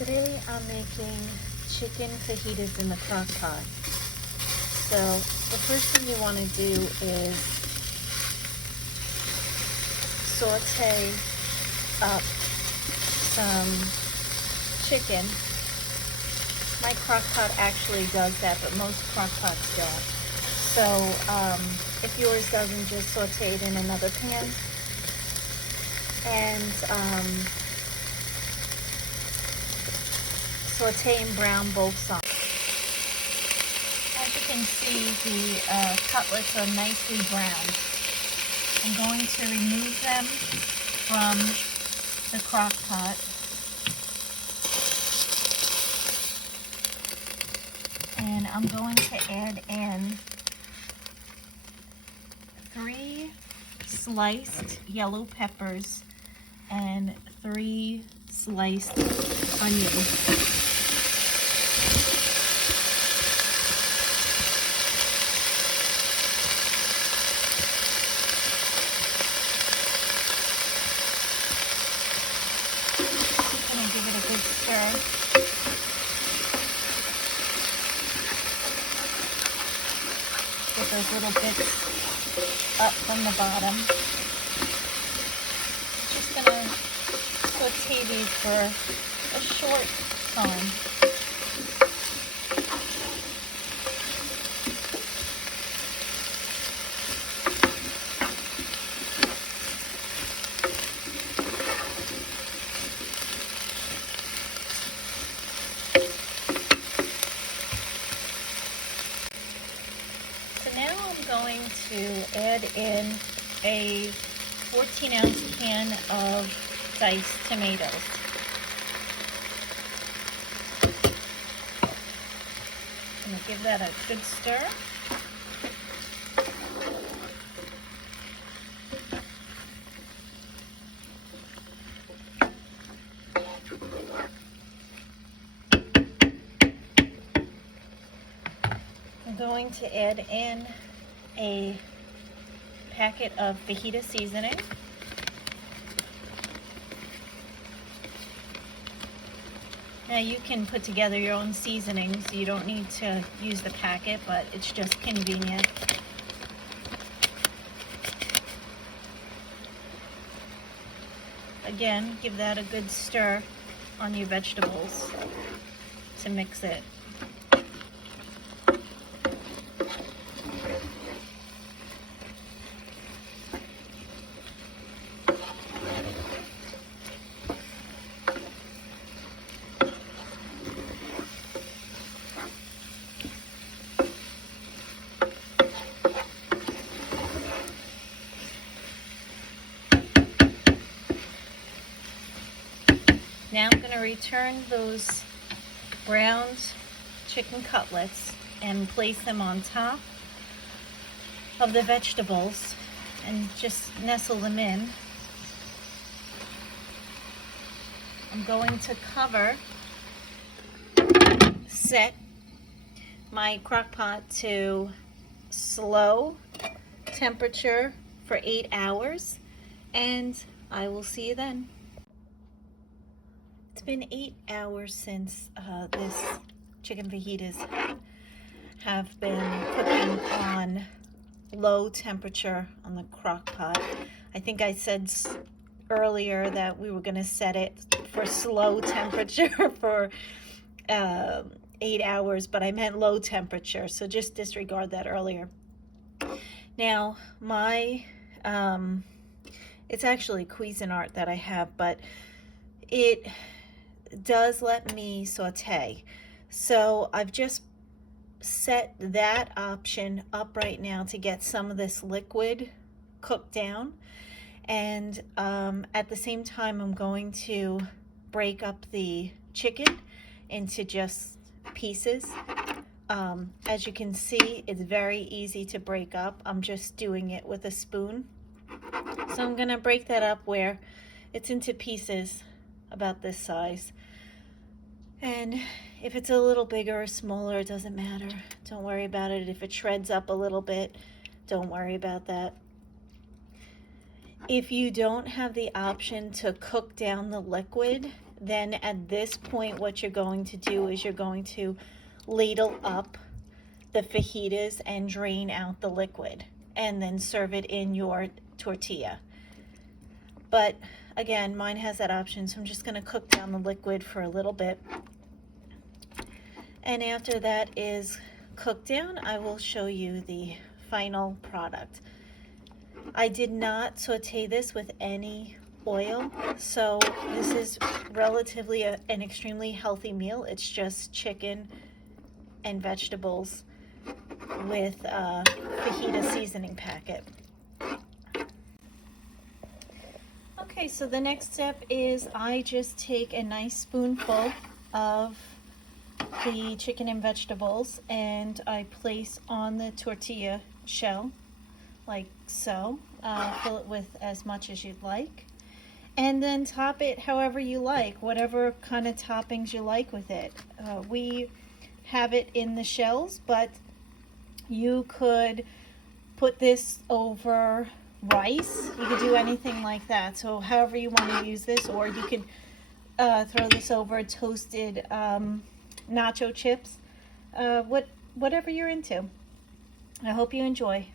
Today I'm making chicken fajitas in the crock pot. So the first thing you want to do is saute up some chicken. My crock pot actually does that, but most crock pots don't. So if yours doesn't, just saute it in another pan. And saute and brown both sides. As you can see, the cutlets are nicely browned. I'm going to remove them from the crock pot. And I'm going to add in 3 sliced yellow peppers and 3 sliced onions. Give it a good stir. Get those little bits up from the bottom. Just gonna saute these for a short time. Now I'm going to add in a 14-ounce can of diced tomatoes. I'm going to give that a good stir. I'm going to add in a packet of fajita seasoning. Now you can put together your own seasonings. You don't need to use the packet, but it's just convenient. Again, give that a good stir on your vegetables to mix it. Now I'm going to return those browned chicken cutlets and place them on top of the vegetables and just nestle them in. I'm going to set my crock pot to slow temperature for 8 hours, and I will see you then. It's been 8 hours since this chicken fajitas have been cooking on low temperature on the crock pot. I think I said earlier that we were going to set it for slow temperature for 8 hours, but I meant low temperature, so just disregard that earlier. Now, it's actually Cuisinart that I have, but it does let me saute. So I've just set that option up right now to get some of this liquid cooked down. And at the same time, I'm going to break up the chicken into just pieces. As you can see, it's very easy to break up. I'm just doing it with a spoon. So I'm gonna break that up where it's into pieces about this size. And if it's a little bigger or smaller, it doesn't matter. Don't worry about it. If it shreds up a little bit, don't worry about that. If you don't have the option to cook down the liquid, Then at this point, what you're going to do is you're going to ladle up the fajitas and drain out the liquid, and then serve it in your tortilla. But again, mine has that option, so I'm just going to cook down the liquid for a little bit. And after that is cooked down, I will show you the final product. I did not saute this with any oil, so this is relatively an extremely healthy meal. It's just chicken and vegetables with a fajita seasoning packet. Okay, so the next step is I just take a nice spoonful of the chicken and vegetables and I place on the tortilla shell like so. Fill it with as much as you'd like, and then top it however you like, whatever kind of toppings you like with it. We have it in the shells, but you could put this over rice. You could do anything like that. So however you want to use this, or you could throw this over toasted nacho chips, whatever you're into. I hope you enjoy.